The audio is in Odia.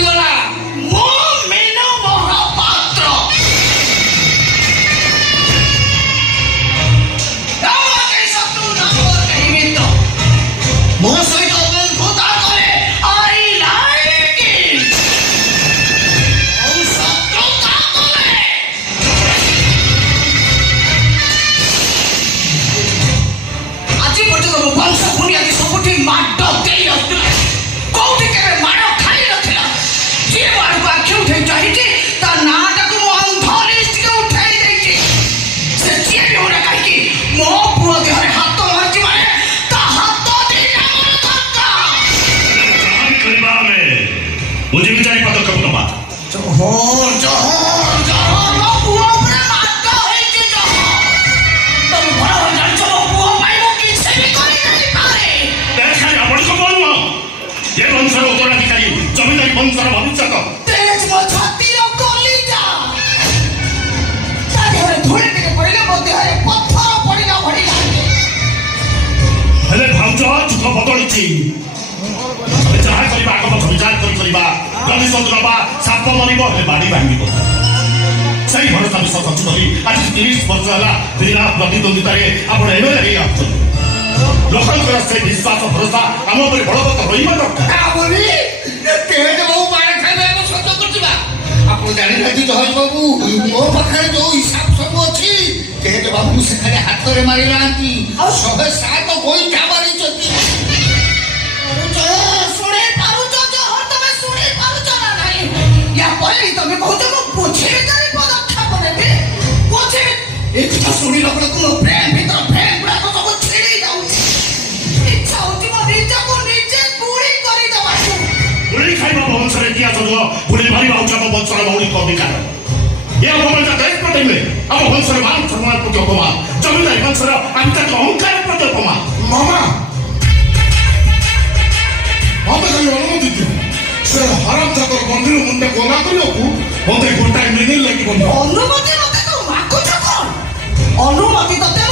गला मो मेनू महापात्र मो सहित बंधुता करे आई लाइक इट और शत्रुता करे आज पर्यटन वंश बुनियादी सबुठी माड देई आसुला कोठी केबे माड खाई नथिला जे माड को आखि उठै चाहिछि ता नाटा को अंध लिस्ट के उठाई दैछि से जे भी होना काहे मो पुओ देहरे हाथ मारछि माने ता हाथ दे हमर धक्का जान करबा में बुझि विचारी पदक्षेप नबा जोहर मो पुओ पूरा माड होइछि जोहर तुम बड़ा हो जान्छो मो पुओ पाइबो कि सेबी करि नहीं पारे देखाई आपण को बोलनो ये वंशर उत्तराधिकारी जमीदारी वंशर भविष्यत तेज मो छाती रो गोली जा तारे हरे धूଳି ଟିକେ ପଡ଼ିଲେ ମୋ ଦେହରେ ପଥର ପଡ଼ିଲା ଭଳି ଲାଗେ ହେଲେ ଭାଉଜ ଯୁଗ ବଦଳିଛି ଆମେ ଯାହା କରିବା ଆଗ ପଛ ବିଚାର କରି କରିବା ପ୍ରତିଶୋଧ ନେବା ସାପ ମରିବ ହେଲେ ବାଡ଼ି ଭାଙ୍ଗିବ ସେଇ ଭରସା ବିଶ୍ୱାସ ଅଛି ଧରି ଆଜି 30 ବର୍ଷ ହେଲା ବିନା ପ୍ରତିଦ୍ୱନ୍ଦିତାରେ ଆପଣ ଏଭଳି ଲାଗି ଆସୁଛନ୍ତି ଲୋକଙ୍କର ସେ ବିଶ୍ୱାସ ଭରସା ଆମ ଉପରେ ବଳବତ୍ତର ରହିବା ଦରକାର ବୋଲି ତେଜ ବହୁ ପାଣି ଖାଇବେ ଆମେ ସତ କରୁଥିବା ଆପଣ ଜାଣିନାହାନ୍ତି ଜୟ ବାବୁ ମୋ ପାଖରେ ଯୋଉ ହିସାବ ସବୁ ଅଛି ତେଜ ବାବୁ ସେ ଖାଲି ହାତରେ ମାରିନାହାନ୍ତି ଆଉ 107 ଗୋଇଠା ମାରିଛନ୍ତି ଶୁଣି ପାରୁଛ ଜହର ତମେ ଶୁଣି ପାରୁଛ ନା ନାହିଁ ୟା ପରେ ତମେ କହୁଛ ମୁଁ ବୁଝେଇ କରି ପଦକ୍ଷେପ ନେବି ବୁଝେ ଏ କଥା ଶୁଣିଲା ବେଳକୁ ମୋ ପ୍ରେମ ଭିତର ପ୍ରେମ ଗୁଡାକ ସବୁ ଛିଡ଼ି ଯାଉଛି ଇଚ୍ଛା ହଉଛି ମୋ ନିଜକୁ ନିଜେ ଗୁଳି କରିଦେବାକୁ ଗୁଳି ଖାଇବା ବଂଶରେ ଇତିହାସ ଯୁଗ ଗୁଳି ମାରିବା ହେଉଛି ଆମ ବଂଶର ମୌଳିକ ଅଧିକାର ଏ ଅପମାନଟା ଦେଶ ପ୍ରତି ଆମ ବଂଶର ମାନ ସମ୍ମାନ ପ୍ରତି ଅପମାନ ଜମିଦାରୀ ବଂଶର ଆନ୍ତରିକ ଅହଙ୍କାର ପ୍ରତି ଅପମାନ ମାମା ମତେ ଖାଲି ଅନୁମତି ଦିଅ ସେ ହରାମ ଚାକର ମନ୍ଦିର ମୁଣ୍ଡେ ଗଲା କରିବାକୁ ମତେ ଗୋଟାଏ ମିନିଟ୍ ଲାଗିବ ଅନୁମତି ମତେ ତୁ ମାଗୁଛ କଣ ଅନୁମତି ତତେ